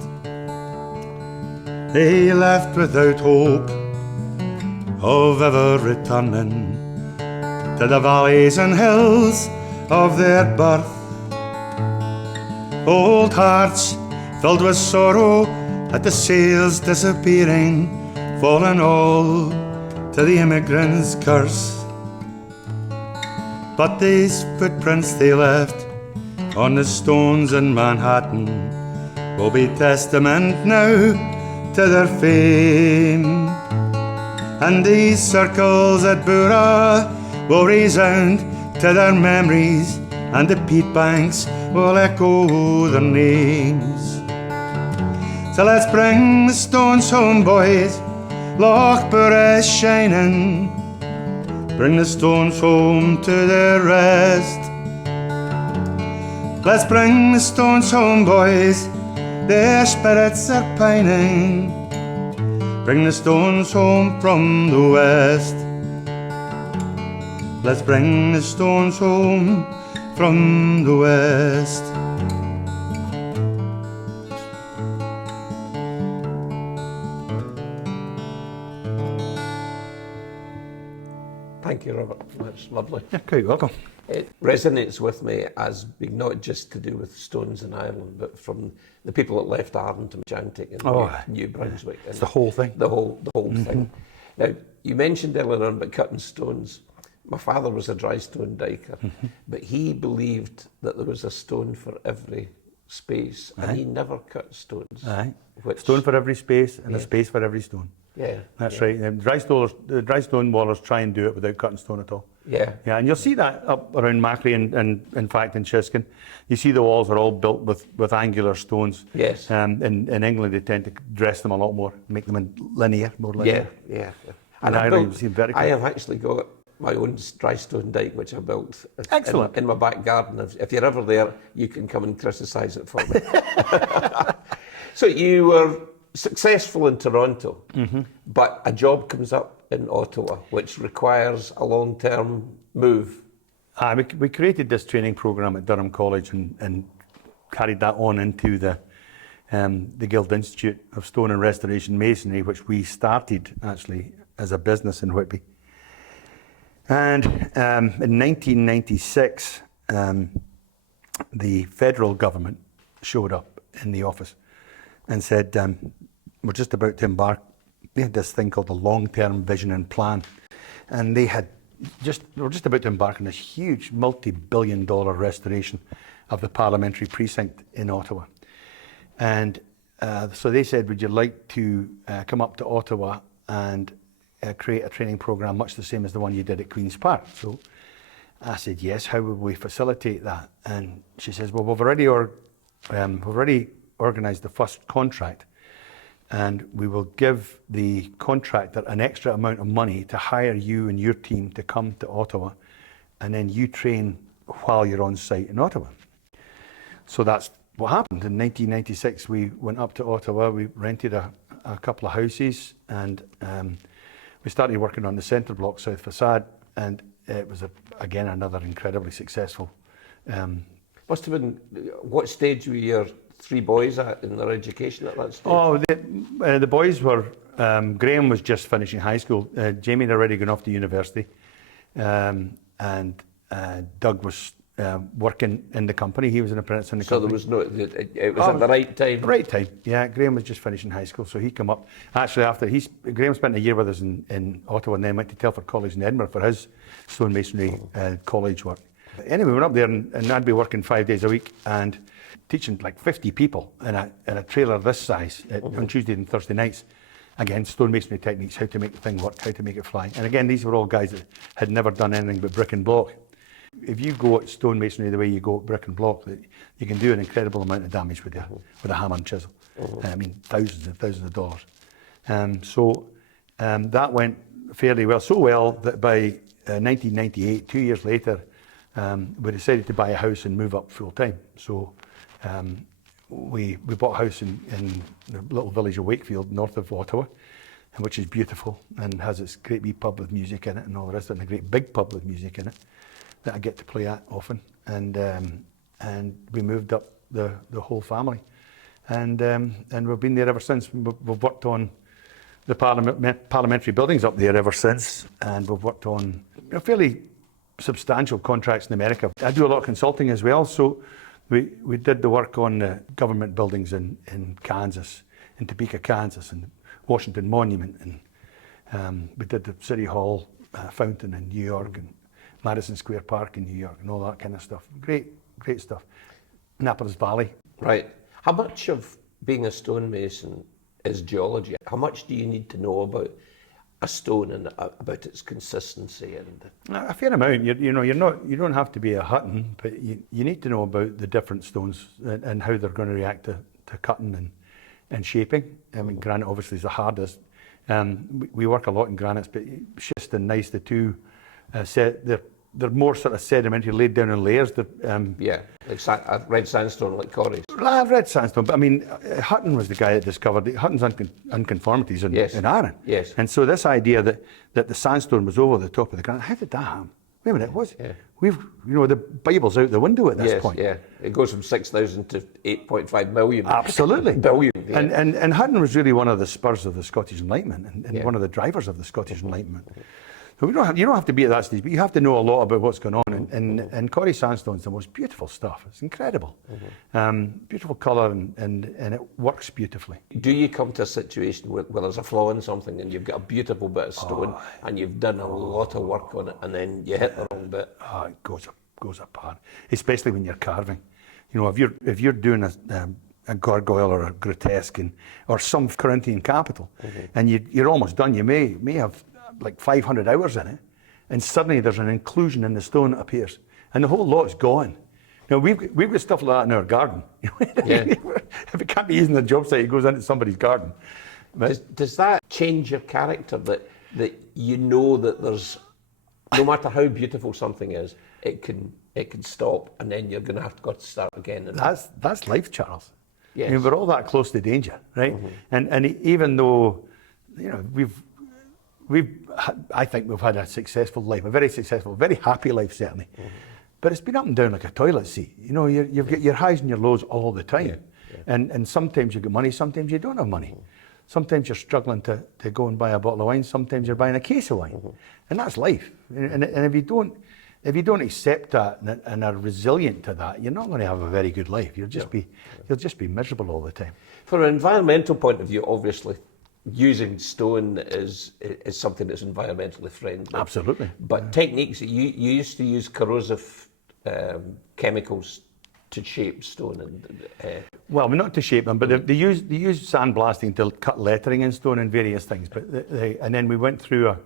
They left without hope of ever returning to the valleys and hills of their birth. Old hearts filled with sorrow at the sails disappearing, fallen all to the immigrant's curse. But these footprints they left on the stones in Manhattan will be testament now to their fame. And these circles at Bura will resound to their memories, and the peat banks will echo their names. So let's bring the stones home, boys. Lochborough is shining. Bring the stones home to their rest. Let's bring the stones home, boys. Their spirits are pining. Bring the stones home from the west. Let's bring the stones home from the west. Thank you, Robert. That's lovely. You're quite welcome. It resonates with me as being not just to do with stones in Ireland, but from the people that left Arran to Chantic and New Brunswick. It's the whole thing. The whole thing. Now, you mentioned earlier on about cutting stones. My father was a dry stone diker, but he believed that there was a stone for every space, and he never cut stones. Stone for every space and a space for every stone. Yeah. That's right. And the dry stone wallers try and do it without cutting stone at all. Yeah. Yeah, and you'll see that up around Mackley and in fact in Shiskin. You see the walls are all built with angular stones. Yes. In England they tend to dress them a lot more, make them more linear. Yeah. And Ireland you see vertical. I have actually got my own dry stone dike, which I built in my back garden. If you're ever there, you can come and criticise it for me. So you were successful in Toronto, but a job comes up in Ottawa, which requires a long-term move. We created this training program at Durham College and carried that on into the Guild Institute of Stone and Restoration Masonry, which we started actually as a business in Whitby. And in 1996, the federal government showed up in the office and said, we're just about to embark. They had this thing called the long-term vision and plan. And they were just about to embark on this huge multi-billion-dollar restoration of the parliamentary precinct in Ottawa. And so they said, would you like to come up to Ottawa and create a training program much the same as the one you did at Queen's Park? So I said, yes, how would we facilitate that? And she says, well, we've already organised the first contract, and we will give the contractor an extra amount of money to hire you and your team to come to Ottawa, and then you train while you're on site in Ottawa. So that's what happened. In 1996, we went up to Ottawa, we rented a couple of houses, and we started working on the centre block south facade, and it was, again, another incredibly successful. Must have been, what stage were your three boys at in their education at that stage? Oh, the boys were, Graham was just finishing high school, Jamie had already gone off to university, and Doug was working in the company. He was an apprentice in the company. So there was no, it was at the right time? Right time, yeah. Graham was just finishing high school, so he came up. Actually, after Graham spent a year with us in Ottawa and then went to Telford College in Edinburgh for his stonemasonry college work. Anyway, we went up there and I'd be working 5 days a week and teaching like 50 people in a trailer this size on Tuesday and Thursday nights. Again, stonemasonry techniques, how to make the thing work, how to make it fly. And again, these were all guys that had never done anything but brick and block. If you go at stonemasonry the way you go at brick and block, you can do an incredible amount of damage with a hammer and chisel. I mean, thousands and thousands of dollars. So that went fairly well, so well that by 1998, 2 years later, we decided to buy a house and move up full time. So we bought a house in the little village of Wakefield, north of Ottawa, which is beautiful and has its great wee pub with music in it and all the rest of it, and a great big pub with music in it that I get to play at often. And we moved up the whole family, and we've been there ever since. We've worked on the parliamentary buildings up there ever since, and we've worked on fairly substantial contracts in America. I do a lot of consulting as well, so we did the work on the government buildings in Kansas, in Topeka, Kansas, and Washington Monument, and we did the City Hall fountain in New York, and Madison Square Park in New York, and all that kind of stuff. Great stuff. Annapolis Valley. Right. How much of being a stonemason is geology? How much do you need to know about a stone and about its consistency? And a fair amount. You don't have to be a Hutton, but you need to know about the different stones and how they're going to react to cutting and shaping. I mean, granite obviously is the hardest. We work a lot in granites, but schist and gneiss, the two, they're more sort of sedimentary, laid down in layers. Yeah, like red sandstone, like Corrie's. Red sandstone, but I mean, Hutton was the guy that discovered Hutton's unconformities in Arran. Yes. And so this idea that the sandstone was over the top of the granite, how did that happen? Wait a minute, the Bible's out the window at this point. Yeah, it goes from 6,000 to 8.5 million. Absolutely. Billion. Yeah. And Hutton was really one of the spurs of the Scottish Enlightenment and one of the drivers of the Scottish Enlightenment. So you don't have to be at that stage, but you have to know a lot about what's going on. And Corrie sandstone's the most beautiful stuff. It's incredible. Beautiful colour and it works beautifully. Do you come to a situation where there's a flaw in something and you've got a beautiful bit of stone and you've done a lot of work on it and then you hit the wrong bit? It goes apart, especially when you're carving. If you're doing a gargoyle or a grotesque or some Corinthian capital, and you're almost done. You may have like 500 hours in it, and suddenly there's an inclusion in the stone that appears, and the whole lot's gone. Now we've got stuff like that in our garden. If it can't be used in the job site, it goes into somebody's garden. Does that change your character, that you know that there's, no matter how beautiful something is, it can stop, and then you're going to have to go to start again? And that's life, Charles. Yes. I mean, we're all that close to danger, right? And even though, you know, I think we've had a successful life, a very successful, very happy life, certainly. But it's been up and down like a toilet seat. You know, you've got your highs and your lows all the time. And sometimes you get money, sometimes you don't have money. Sometimes you're struggling to go and buy a bottle of wine, sometimes you're buying a case of wine. And that's life. And if you don't accept that and are resilient to that, you're not going to have a very good life. You'll just be miserable all the time. From an environmental point of view, obviously, using stone is something that's environmentally friendly. Absolutely. But techniques, you used to use corrosive chemicals to shape stone, and well, not to shape them, but they use sandblasting to cut lettering in stone and various things. But and then we went through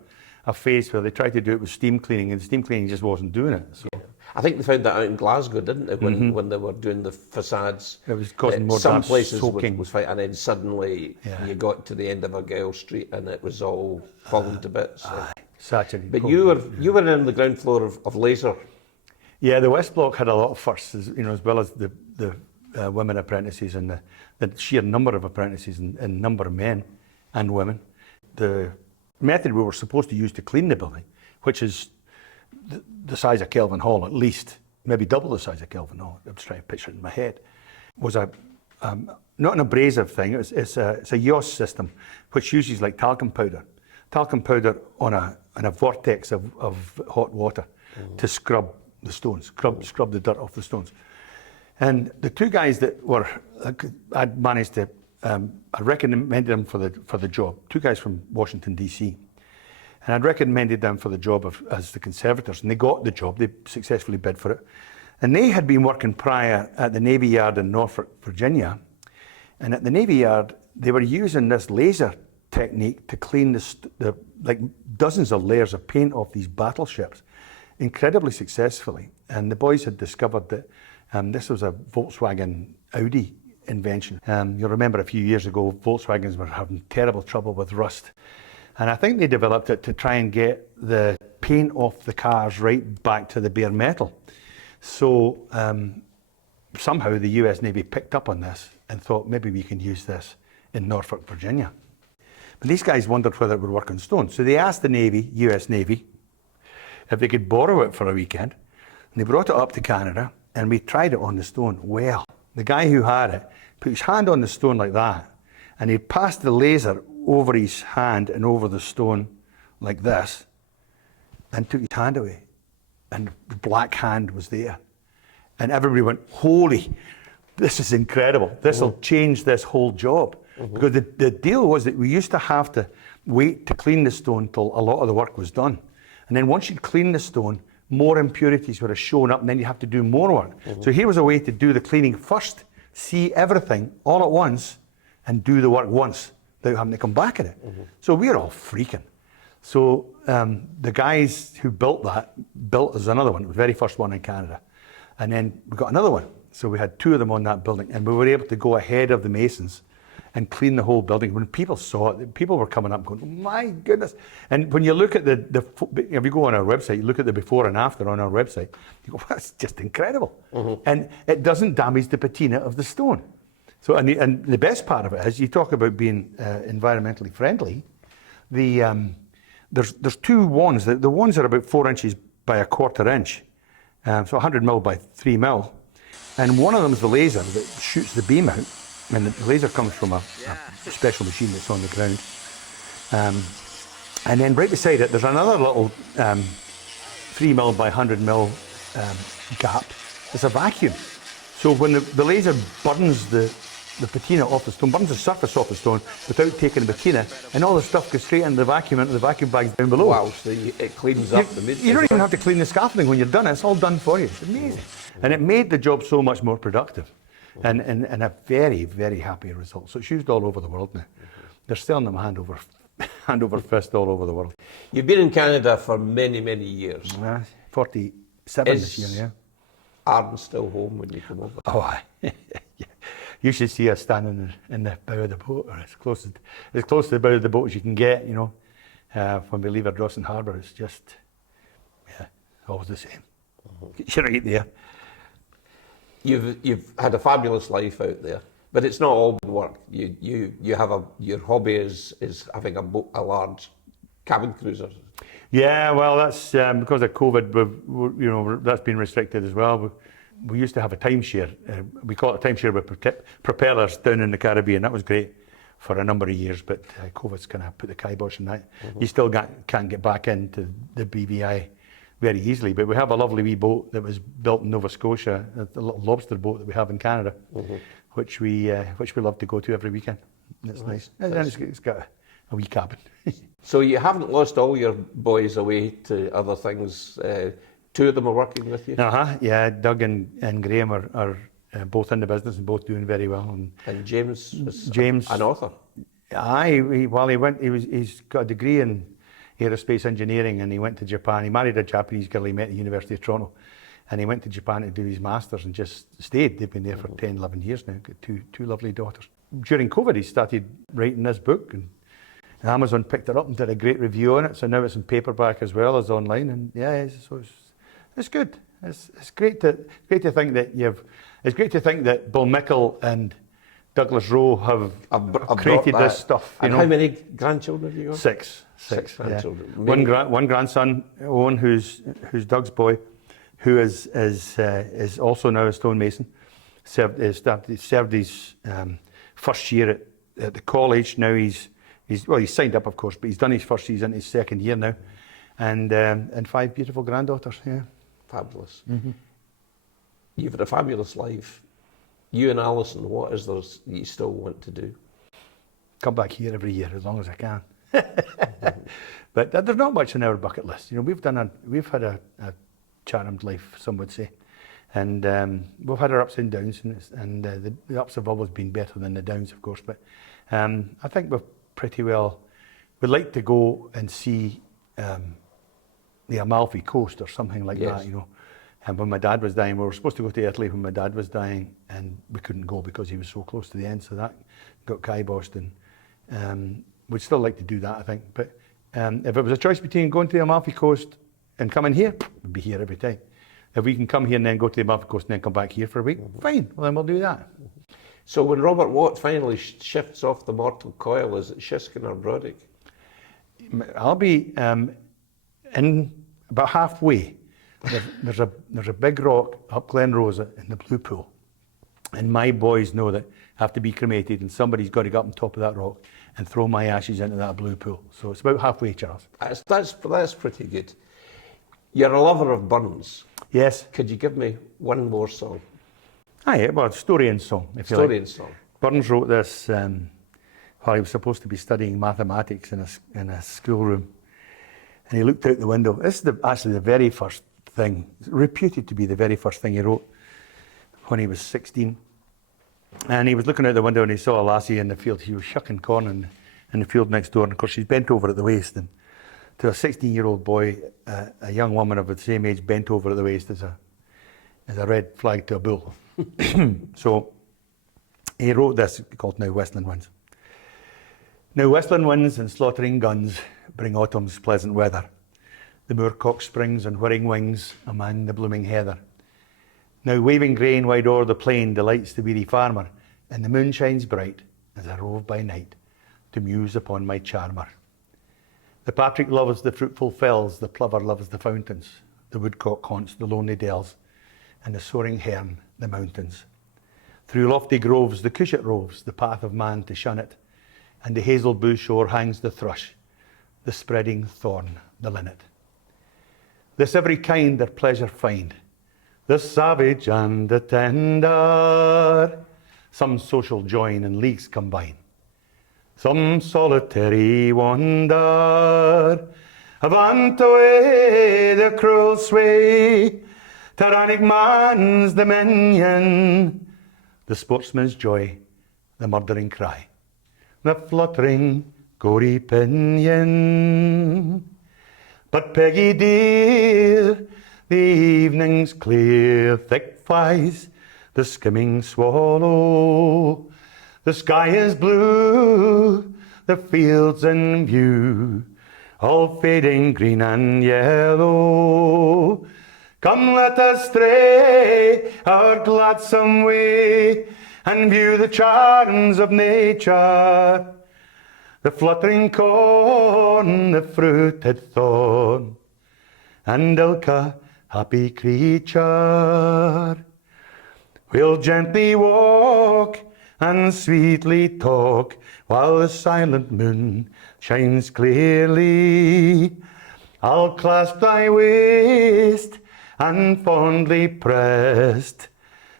a phase where they tried to do it with steam cleaning, and steam cleaning just wasn't doing it. So. Yeah. I think they found that out in Glasgow, didn't they, when they were doing the facades? It was causing more some damp places soaking. was fine, and then suddenly you got to the end of Argyle Street and it was all falling to bits. Saturated. But you were in the ground floor of laser. Yeah, the West Block had a lot of firsts, as well as the women apprentices and the sheer number of apprentices and number of men and women. The method we were supposed to use to clean the building, which is the size of Kelvin Hall at least, maybe double the size of Kelvin Hall, I was trying to picture it in my head, was not an abrasive thing, it's a YOS system, which uses like talcum powder on a vortex of hot water to scrub the stones, scrub the dirt off the stones. And the two guys that I'd managed to, I recommended them for the job, two guys from Washington, D.C. And I'd recommended them for the job as the conservators, and they got the job, they successfully bid for it. And they had been working prior at the Navy Yard in Norfolk, Virginia. And at the Navy Yard, they were using this laser technique to clean the like dozens of layers of paint off these battleships, incredibly successfully. And the boys had discovered that this was a Volkswagen Audi invention. You'll remember a few years ago, Volkswagens were having terrible trouble with rust. And I think they developed it to try and get the paint off the cars right back to the bare metal. So somehow the US Navy picked up on this and thought maybe we can use this in Norfolk, Virginia. But these guys wondered whether it would work on stone. So they asked the Navy, US Navy, if they could borrow it for a weekend. And they brought it up to Canada and we tried it on the stone. Well, the guy who had it put his hand on the stone like that, and he passed the laser over his hand and over the stone like this, and took his hand away. And the black hand was there. And everybody went, holy, this is incredible. This will change this whole job. Because the deal was that we used to have to wait to clean the stone till a lot of the work was done. And then once you'd clean the stone, more impurities would have shown up, and then you have to do more work. So here was a way to do the cleaning first, see everything all at once, and do the work once without having to come back at it. So we were all freaking. So the guys who built us another one. It was the very first one in Canada. And then we got another one. So we had two of them on that building, and we were able to go ahead of the masons and clean the whole building. When people saw it, people were coming up going, my goodness. And when you look at if you go on our website, you look at the before and after on our website, you go, that's just incredible. And it doesn't damage the patina of the stone. So, and the best part of it is, you talk about being environmentally friendly, there's two wands. The wands are about 4 inches by 1/4 inch, so 100 mil by 3 mil. And one of them is the laser that shoots the beam out. And the laser comes from a special machine that's on the ground. And then right beside it, there's another little 3 mil by 100 mil gap. It's a vacuum. So when the laser burns the patina off the stone, burns the surface off the stone without taking the patina, and all the stuff goes straight into the vacuum bags down below. Wow, so it cleans up the mid. You don't even have to clean the scaffolding when you're done. It's all done for you. It's amazing. And it made the job so much more productive. and a very, very happy result. So it's used all over the world now. They're selling them hand over fist all over the world. You've been in Canada for many, many years. 47 this year, yeah. Arran still home when you come over? Oh, aye. Yeah. You should see us standing in the bow of the boat, or as close to the bow of the boat as you can get, you know. When we leave Ardrossan Harbour, it's just, yeah, always the same. You're right there. You've had a fabulous life out there, but it's not all been work. You have your hobby is having a large cabin cruiser. Yeah, well, that's because of COVID. That's been restricted as well. We used to have a timeshare. We call it a timeshare with propellers down in the Caribbean. That was great for a number of years, but COVID's kind of put the kibosh on that. You still can't get back into the BVI very easily, but we have a lovely wee boat that was built in Nova Scotia, a little lobster boat that we have in Canada, which we love to go to every weekend. It's nice. And it's got a wee cabin. So you haven't lost all your boys away to other things. Two of them are working with you? Yeah, Doug and Graham are both in the business and both doing very well. And James is James, an author? Aye, he's got a degree in aerospace engineering, and he went to Japan. He married a Japanese girl he met at the University of Toronto, and he went to Japan to do his masters and just stayed. They've been there for 10, 11 years now. Got two lovely daughters. During COVID, he started writing this book, and Amazon picked it up and did a great review on it. So now it's in paperback as well as online, and yeah, so it's good. It's great to think that It's great to think that Bill Mickle and Douglas Rowe have created this stuff. And how many grandchildren have you got? Six. Six grandchildren. Yeah. One grandson, Owen, who's Doug's boy, who is also now a stonemason. Served his first year at the college. Now he's signed up, of course, but he's done his first. He's in his second year now, and 5 beautiful granddaughters. Yeah, fabulous. You've had a fabulous life. You and Alison, what is there that you still want to do? Come back here every year as long as I can. But there's not much on our bucket list. We've had a charmed life, some would say, and we've had our ups and downs, and the ups have always been better than the downs, of course. But I think we're pretty well. We'd like to go and see the Amalfi Coast or something like that. And when my dad was dying, we were supposed to go to Italy when my dad was dying, and we couldn't go because he was so close to the end. So that got kiboshed, and we'd still like to do that, I think. But if it was a choice between going to the Amalfi Coast and coming here, we'd be here every time. If we can come here and then go to the Amalfi Coast and then come back here for a week, fine. Well, then we'll do that. So when Robert Watt finally shifts off the mortal coil, is it Shiskin or Brodick? I'll be in about halfway. There's a big rock up Glen Rosa in the Blue Pool, and my boys know that I have to be cremated, and somebody's got to go up on top of that rock and throw my ashes into that Blue Pool. So it's about halfway, Charles. That's pretty good. You're a lover of Burns. Yes. Could you give me one more song? Aye, well, story and song, if you like. Story and song. Burns wrote this while he was supposed to be studying mathematics in a schoolroom, and he looked out the window. This is actually the very first thing, reputed to be the very first thing he wrote when he was 16. And he was looking out the window and he saw a lassie in the field. She was shucking corn in the field next door, and of course she's bent over at the waist. And to a 16-year-old boy, a young woman of the same age bent over at the waist is a red flag to a bull. So he wrote this called Now Whistling Winds. Now whistling winds and slaughtering guns bring autumn's pleasant weather. The moorcock springs on whirring wings among the blooming heather. Now waving grain wide o'er the plain delights the weary farmer, and the moon shines bright as I rove by night to muse upon my charmer. The patrick loves the fruitful fells, the plover loves the fountains, the woodcock haunts the lonely dells, and the soaring hern the mountains. Through lofty groves the cushat roves, the path of man to shun it, and the hazel bush o'erhangs the thrush, the spreading thorn the linnet. This every kind their pleasure find, the savage and the tender. Some social join and leagues combine, some solitary wander. Avant away the cruel sway, tyrannic man's dominion. the sportsman's joy, the murdering cry, the fluttering gory pinion. But Peggy dear, the evening's clear, thick flies the skimming swallow. The sky is blue, the fields in view, all fading green and yellow. Come, let us stray our gladsome way and view the charms of nature. The fluttering corn, the fruited thorn, and ilka happy creature. We'll gently walk and sweetly talk while the silent moon shines clearly. I'll clasp thy waist and fondly pressed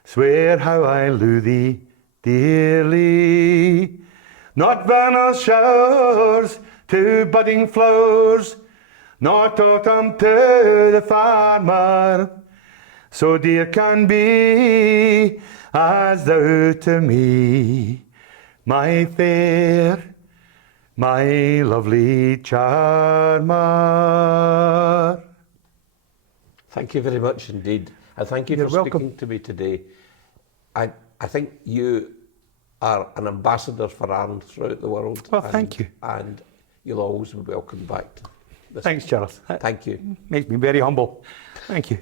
swear how I love thee dearly. Not vernal showers to budding flowers, not autumn to the farmer, so dear can be as thou to me, my fair, my lovely charmer. Thank you very much indeed. And thank you You're for welcome. speaking to me today. I think you are an ambassador for Arran throughout the world. Well, thank you. And you'll always be welcome back to this. Thanks, Charles. Thank you. Makes me very humble. Thank you.